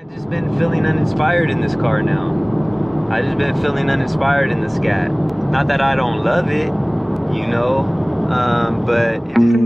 I just been feeling uninspired in this car now. I just been feeling uninspired in the Scat. Not that I don't love it, you know, but it just...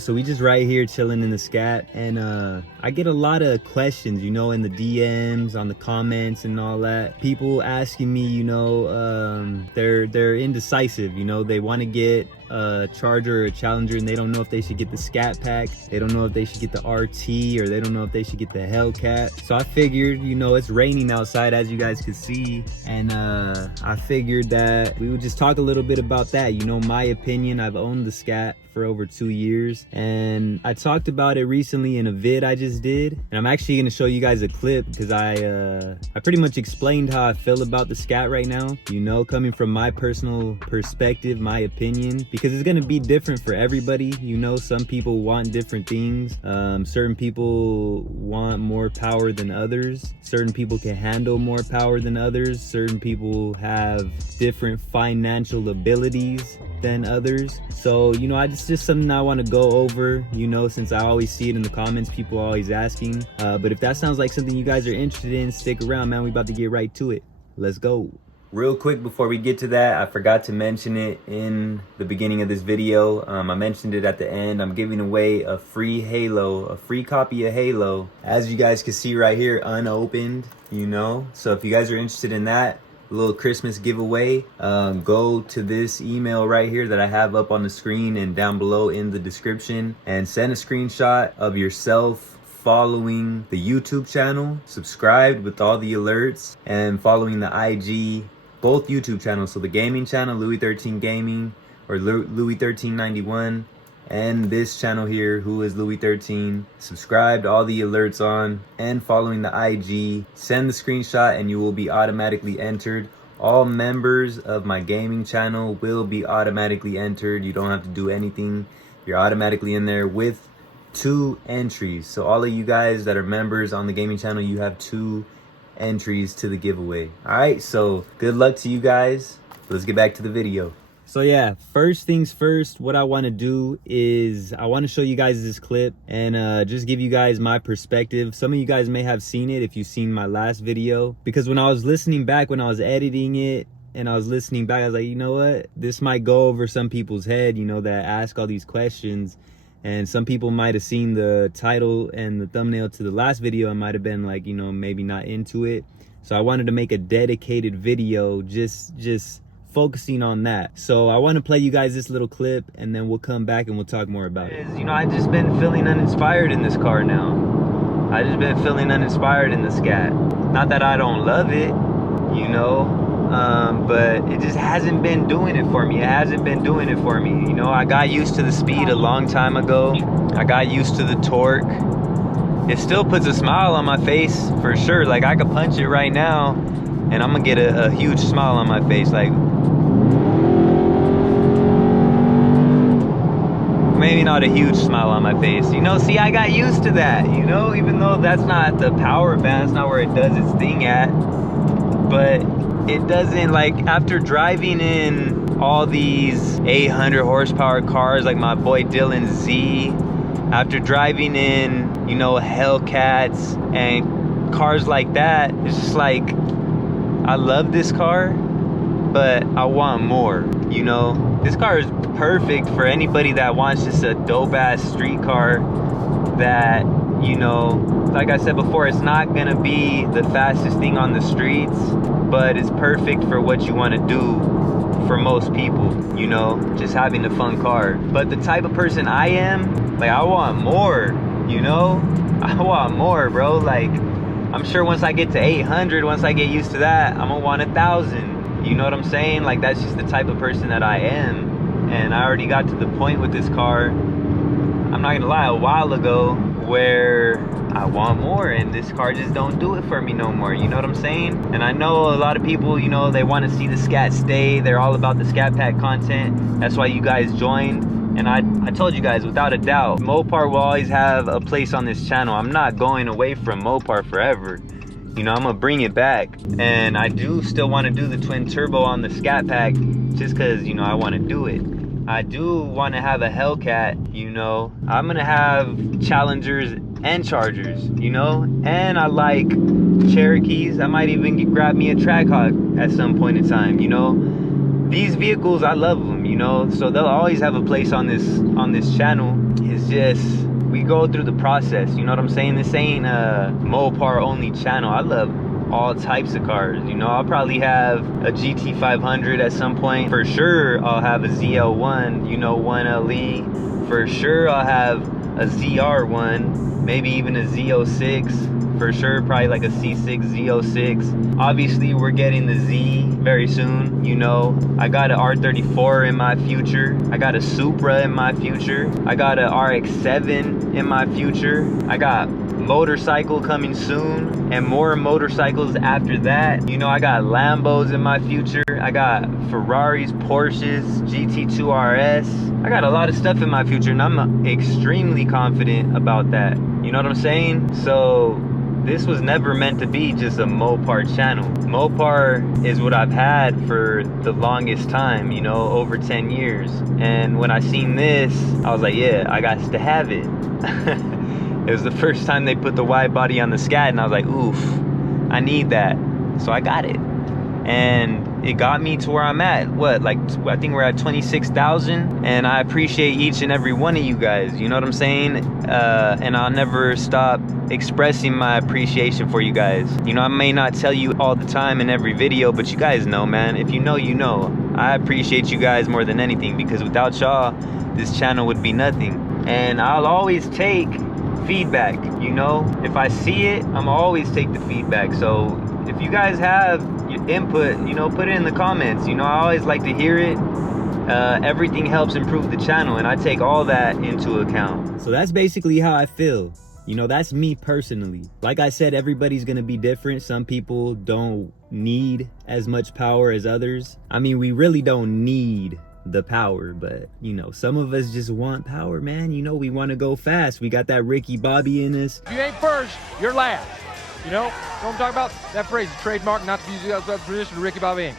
So we just right here chilling in the Scat, and I get a lot of questions, you know, in the DMs, on the comments and all that. People asking me, you know, they're indecisive, you know, they want to get a Charger or a Challenger and they don't know if they should get the Scatpack, they don't know if they should get the RT, or they don't know if they should get the Hellcat. So I figured, you know, it's raining outside as you guys can see, and I figured that we would just talk a little bit about that, you know, my opinion. I've owned the Scat for over 2 years, and I talked about it recently in a vid I just did, and I'm actually going to show you guys a clip because I pretty much explained how I feel about the Scat right now, you know, coming from my personal perspective, my opinion, because it's going to be different for everybody, you know. Some people want different things, certain people want more power than others, certain people can handle more power than others, certain people have different financial abilities than others. So, you know, it's just something I want to go over, you know, since I always see it in the comments, people always asking. But if that sounds like something you guys are interested in, stick around, man. We about to get right to it. Let's go. Real quick before we get to that, I forgot to mention it in the beginning of this video. I mentioned it at the end. I'm giving away a free Halo, a free copy of Halo, as you guys can see right here, unopened, you know. So if you guys are interested in that, a little Christmas giveaway, go to this email right here that I have up on the screen and down below in the description, and send a screenshot of yourself following the YouTube channel, subscribed with all the alerts, and following the IG, both YouTube channels. So the gaming channel, LouieXIII Gaming, or LouieXIII91, and this channel here, who is LouieXIII, subscribed, all the alerts on, and following the IG. Send the screenshot and you will be automatically entered. All members of my gaming channel will be automatically entered. You don't have to do anything. You're automatically in there with 2 entries. So all of you guys that are members on the gaming channel, you have 2 entries to the giveaway. All right, so good luck to you guys. Let's get back to the video. So yeah, first things first, what I want to do is I want to show you guys this clip and just give you guys my perspective. Some of you guys may have seen it if you've seen my last video, because when I was listening back, when I was editing it and I was listening back, I was like, you know what, this might go over some people's head, you know, that ask all these questions. And some people might have seen the title and the thumbnail to the last video and might have been like, you know, maybe not into it. So I wanted to make a dedicated video just focusing on that. So I want to play you guys this little clip, and then we'll come back and we'll talk more about it. You know, I just been feeling uninspired in this car now. I just been feeling uninspired in the Scat. Not that I don't love it, you know, but it just hasn't been doing it for me. It hasn't been doing it for me. You know, I got used to the speed a long time ago. I got used to the torque. It still puts a smile on my face for sure. Like, I could punch it right now and I'm gonna get a huge smile on my face. Like, maybe not a huge smile on my face, you know. See, I got used to that, you know, even though that's not the power band, it's not where it does its thing at. But it doesn't, like, after driving in all these 800 horsepower cars like my boy Dylan Z, after driving in, you know, Hellcats and cars like that, it's just like, I love this car, but I want more, you know. This car is perfect for anybody that wants just a dope ass street car that you know, like I said before, it's not gonna be the fastest thing on the streets, but it's perfect for what you want to do for most people, you know, just having a fun car. But the type of person I am, like, I want more, you know, I want more, bro. Like, I'm sure once I get to 800, once I get used to that, I'm gonna want 1,000. You know what I'm saying? Like, that's just the type of person that I am. And I already got to the point with this car, I'm not gonna lie, a while ago, where I want more, and this car just don't do it for me no more. You know what I'm saying? And I know a lot of people, you know, they want to see the Scat stay. They're all about the Scatpack content. That's why you guys joined. And I told you guys, without a doubt, Mopar will always have a place on this channel. I'm not going away from Mopar forever. You know, I'm gonna bring it back. And I do still want to do the twin turbo on the Scatpack, just because, you know, I want to do it. I do want to have a Hellcat, you know. I'm gonna have Challengers and Chargers, you know. And I like Cherokees. I might even grab me a Trackhawk at some point in time, you know. These vehicles, I love them, you know. So they'll always have a place on this channel. It's just, we go through the process, you know what I'm saying? This ain't a Mopar only channel. I love all types of cars, you know. I'll probably have a GT500 at some point. For sure I'll have a ZL1, you know, 1LE. For sure I'll have a ZR1, maybe even a Z06. For sure, probably like a C6 Z06. Obviously we're getting the Z very soon, you know. I got an R34 in my future. I got a Supra in my future. I got a RX-7 in my future. I got motorcycle coming soon, and more motorcycles after that. You know, I got Lambos in my future. I got Ferraris, Porsches, GT2 RS. I got a lot of stuff in my future, and I'm extremely confident about that. You know what I'm saying? So this was never meant to be just a Mopar channel. Mopar is what I've had for the longest time, you know, over 10 years. And when I seen this, I was like, yeah, I got to have it. It was the first time they put the wide body on the Scat, and I was like, oof, I need that. So I got it. And it got me to where I'm at. What, like, I think we're at 26,000. And I appreciate each and every one of you guys. You know what I'm saying? And I'll never stop expressing my appreciation for you guys. You know, I may not tell you all the time in every video, but you guys know, man. If you know, you know. I appreciate you guys more than anything, because without y'all, this channel would be nothing. And I'll always take feedback, you know. If I see it, I'm always take the feedback. So if you guys have your input, you know, put it in the comments. You know, I always like to hear it. Everything helps improve the channel, and I take all that into account. So that's basically how I feel. You know, that's me personally. Like I said, everybody's gonna be different. Some people don't need as much power as others. I mean, we really don't need the power, but you know, some of us just want power, man. You know, we want to go fast. We got that Ricky Bobby in us. If you ain't first, you're last. You know what I'm talking about? That phrase, trademark, not to use the tradition of Ricky Bobby.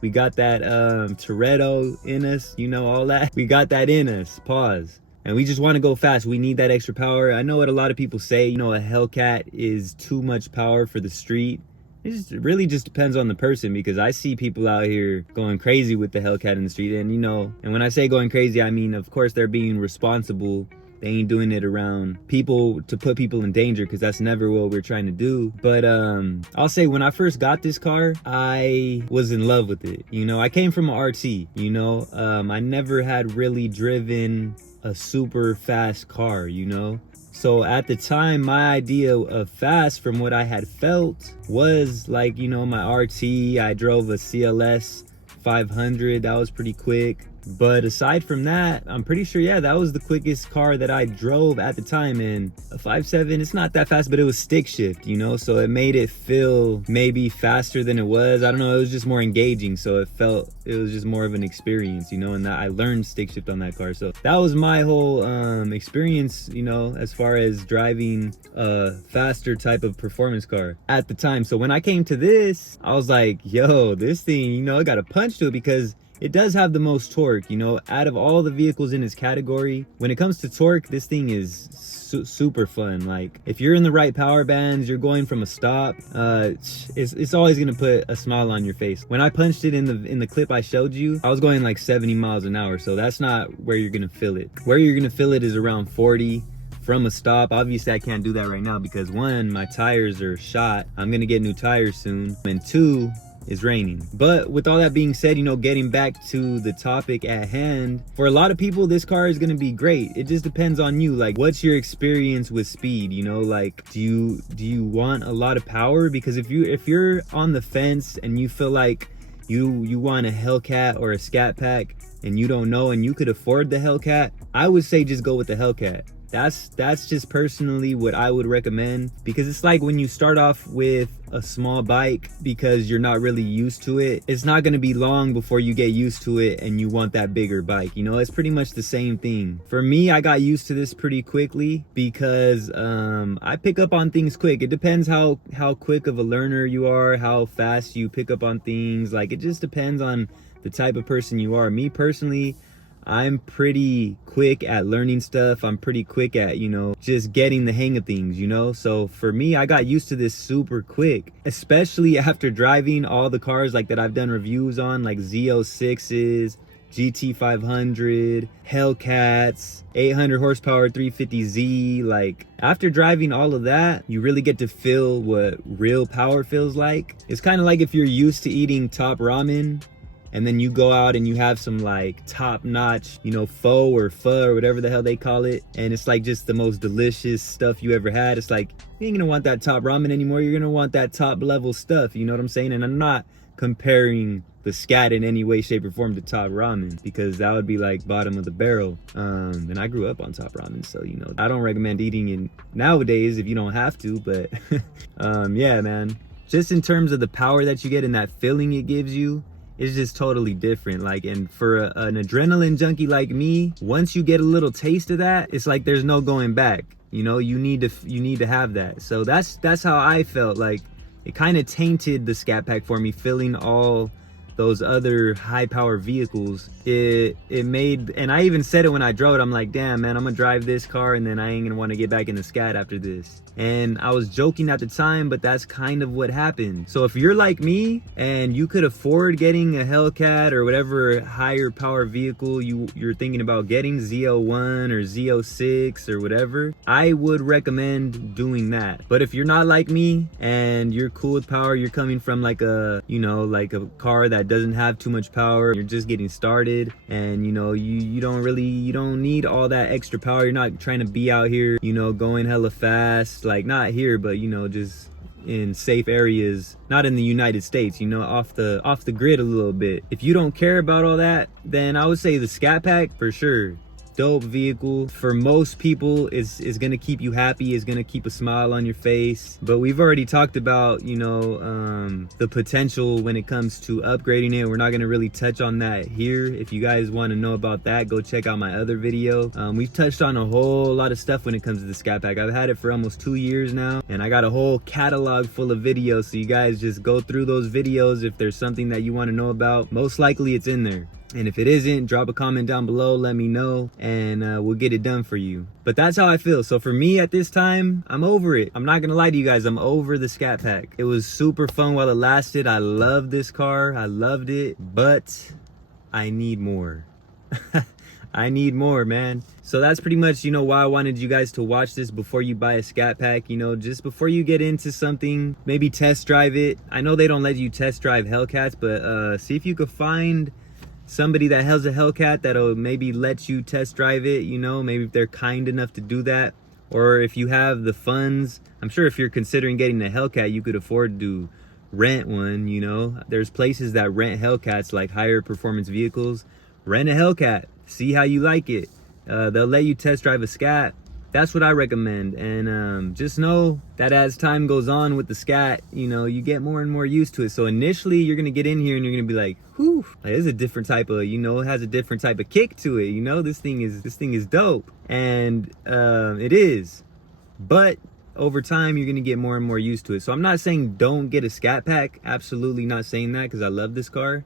We got that Toretto in us, you know, all that. We got that in us, pause. And we just want to go fast. We need that extra power. I know what a lot of people say, you know, a Hellcat is too much power for the street. It really just depends on the person, because I see people out here going crazy with the Hellcat in the street. And, you know, and when I say going crazy, I mean, of course, they're being responsible. They ain't doing it around people to put people in danger, because that's never what we're trying to do. But I'll say, when I first got this car, I was in love with it. You know, I came from an RT, you know. I never had really driven a super fast car, you know. So at the time, my idea of fast, from what I had felt, was like, you know, my RT. I drove a CLS 500. That was pretty quick. But aside from that, I'm pretty sure, yeah, that was the quickest car that I drove at the time. And a 5.7, it's not that fast, but it was stick shift, you know, so it made it feel maybe faster than it was. I don't know, it was just more engaging, so it was just more of an experience, you know. And that I learned stick shift on that car. So that was my whole experience, you know, as far as driving a faster type of performance car at the time. So when I came to this, I was like, yo, this thing, you know, it got a punch to it, because it does have the most torque, you know, out of all the vehicles in its category. When it comes to torque, this thing is super fun. Like, if you're in the right power bands, you're going from a stop, it's always gonna put a smile on your face. When I punched it in the clip I showed you, I was going like 70 miles an hour, so that's not where you're gonna feel it. Where you're gonna feel it is around 40, from a stop. Obviously I can't do that right now because one, my tires are shot. I'm gonna get new tires soon. And two, it's raining. But with all that being said, you know, getting back to the topic at hand, for a lot of people this car is gonna be great. It just depends on you. Like, what's your experience with speed? You know, like, do you want a lot of power? Because if you're on the fence and you feel like you want a Hellcat or a Scatpack and you don't know and you could afford the Hellcat, I would say just go with the Hellcat. That's just personally what I would recommend, because it's like when you start off with a small bike because you're not really used to it, it's not going to be long before you get used to it and you want that bigger bike. You know, it's pretty much the same thing. For me, I got used to this pretty quickly because I pick up on things quick. It depends how quick of a learner you are, how fast you pick up on things. Like, it just depends on the type of person you are. Me personally, I'm pretty quick at learning stuff. I'm pretty quick at, you know, just getting the hang of things, you know? So for me, I got used to this super quick, especially after driving all the cars like that I've done reviews on, like Z06s, GT500, Hellcats, 800 horsepower 350Z. Like, after driving all of that, you really get to feel what real power feels like. It's kind of like if you're used to eating top ramen, and then you go out and you have some like top-notch, you know, pho or whatever the hell they call it, and it's like just the most delicious stuff you ever had. It's like, you ain't gonna want that top ramen anymore. You're gonna want that top level stuff, you know what I'm saying? And I'm not comparing the Scat in any way, shape, or form to top ramen, because that would be like bottom of the barrel. And I grew up on top ramen, so, you know, I don't recommend eating it nowadays if you don't have to, but yeah, man, just in terms of the power that you get and that feeling it gives you, it's just totally different. Like, and for an adrenaline junkie like me, once you get a little taste of that, it's like there's no going back. You know, you need to have that. So that's how I felt. Like, it kind of tainted the Scatpack for me, feeling all those other high power vehicles. It made, and I even said it when I drove it, I'm like, damn man, I'm gonna drive this car and then I ain't gonna want to get back in the Scat after this. And I was joking at the time, but that's kind of what happened. So if you're like me and you could afford getting a Hellcat or whatever higher power vehicle you're thinking about getting, Z01 or Z06 or whatever, I would recommend doing that. But if you're not like me and you're cool with power, you're coming from like a, you know, like a car that doesn't have too much power, you're just getting started, and you know, you don't need all that extra power. You're not trying to be out here, you know, going hella fast, like not here, but you know, just in safe areas, not in the United States, you know, off the grid a little bit. If you don't care about all that, then I would say the Scatpack for sure. Dope vehicle. For most people, is gonna keep you happy, is gonna keep a smile on your face. But we've already talked about, you know, the potential when it comes to upgrading it. We're not gonna really touch on that here. If you guys want to know about that, go check out my other video. We've touched on a whole lot of stuff when it comes to the Scatpack. I've had it for almost 2 years now, and I got a whole catalog full of videos, so you guys just go through those videos. If there's something that you want to know about, most likely it's in there. And if it isn't, drop a comment down below, let me know, and we'll get it done for you. But that's how I feel. So for me at this time, I'm over it. I'm not gonna lie to you guys, I'm over the Scatpack. It was super fun while it lasted. I love this car, I loved it, but I need more. I need more, man. So that's pretty much, you know, why I wanted you guys to watch this before you buy a Scatpack. You know, just before you get into something, maybe test drive it. I know they don't let you test drive Hellcats, but see if you could find somebody that has a Hellcat that'll maybe let you test drive it, you know, maybe if they're kind enough to do that. Or if you have the funds, I'm sure if you're considering getting a Hellcat, you could afford to rent one, you know. There's places that rent Hellcats, like higher performance vehicles. Rent a Hellcat, see how you like it. They'll let you test drive a Scat. That's what I recommend. And just know that as time goes on with the Scat, you know, you get more and more used to it. So initially you're gonna get in here and you're gonna be like, whew, like, this is a different type of, you know, it has a different type of kick to it, you know. This thing is dope. And it is. But over time you're gonna get more and more used to it. So I'm not saying don't get a Scatpack, absolutely not saying that, because I love this car.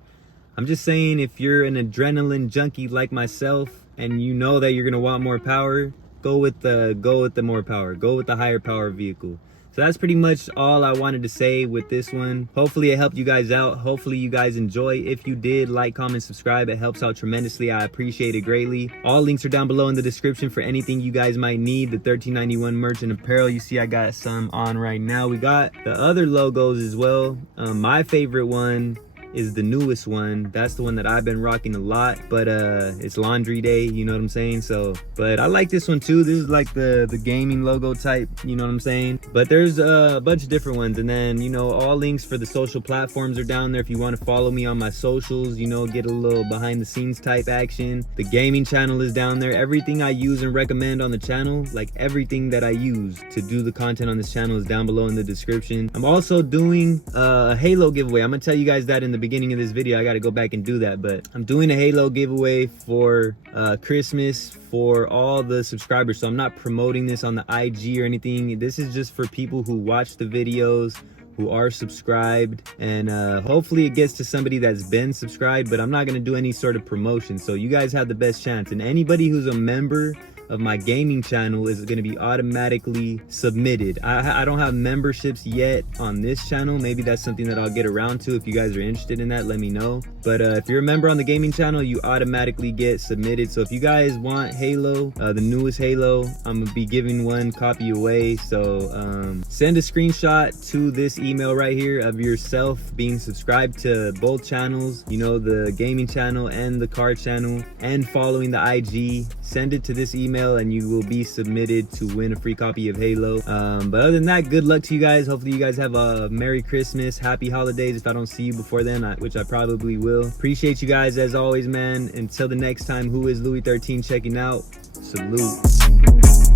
I'm just saying, if you're an adrenaline junkie like myself and you know that you're gonna want more power, go with the more power, go with the higher power vehicle. So that's pretty much all I wanted to say with this one. Hopefully it helped you guys out. Hopefully you guys enjoy. If you did, like, comment, subscribe. It helps out tremendously. I appreciate it greatly. All links are down below in the description for anything you guys might need. The 1391 merch and apparel, you see I got some on right now. We got the other logos as well. My favorite one is the newest one. That's the one that I've been rocking a lot, but it's laundry day, you know what I'm saying? So, but I like this one too. This is like the gaming logo type, you know what I'm saying? But there's a bunch of different ones. And then, you know, all links for the social platforms are down there if you want to follow me on my socials, you know, get a little behind the scenes type action. The gaming channel is down there. Everything I use and recommend on the channel, like everything that I use to do the content on this channel, is down below in the description. I'm also doing a Halo giveaway. I'm gonna tell you guys that in the beginning of this video. I got to go back and do that, but I'm doing a Halo giveaway for Christmas for all the subscribers. So I'm not promoting this on the IG or anything. This is just for people who watch the videos, who are subscribed, and hopefully it gets to somebody that's been subscribed, but I'm not going to do any sort of promotion. So you guys have the best chance, and anybody who's a member of my gaming channel is going to be automatically submitted. I don't have memberships yet on this channel. Maybe that's something that I'll get around to. If you guys are interested in that, let me know. But if you're a member on the gaming channel, you automatically get submitted. So if you guys want Halo, the newest Halo, I'm gonna be giving one copy away. So send a screenshot to this email right here of yourself being subscribed to both channels, you know, the gaming channel and the car channel, and following the IG. Send it to this email and you will be submitted to win a free copy of Halo. But other than that, good luck to you guys. Hopefully you guys have a Merry Christmas, Happy Holidays if I don't see you before then, which I probably will. Appreciate you guys as always, man. Until the next time, who is Louie XIII checking out. Salute.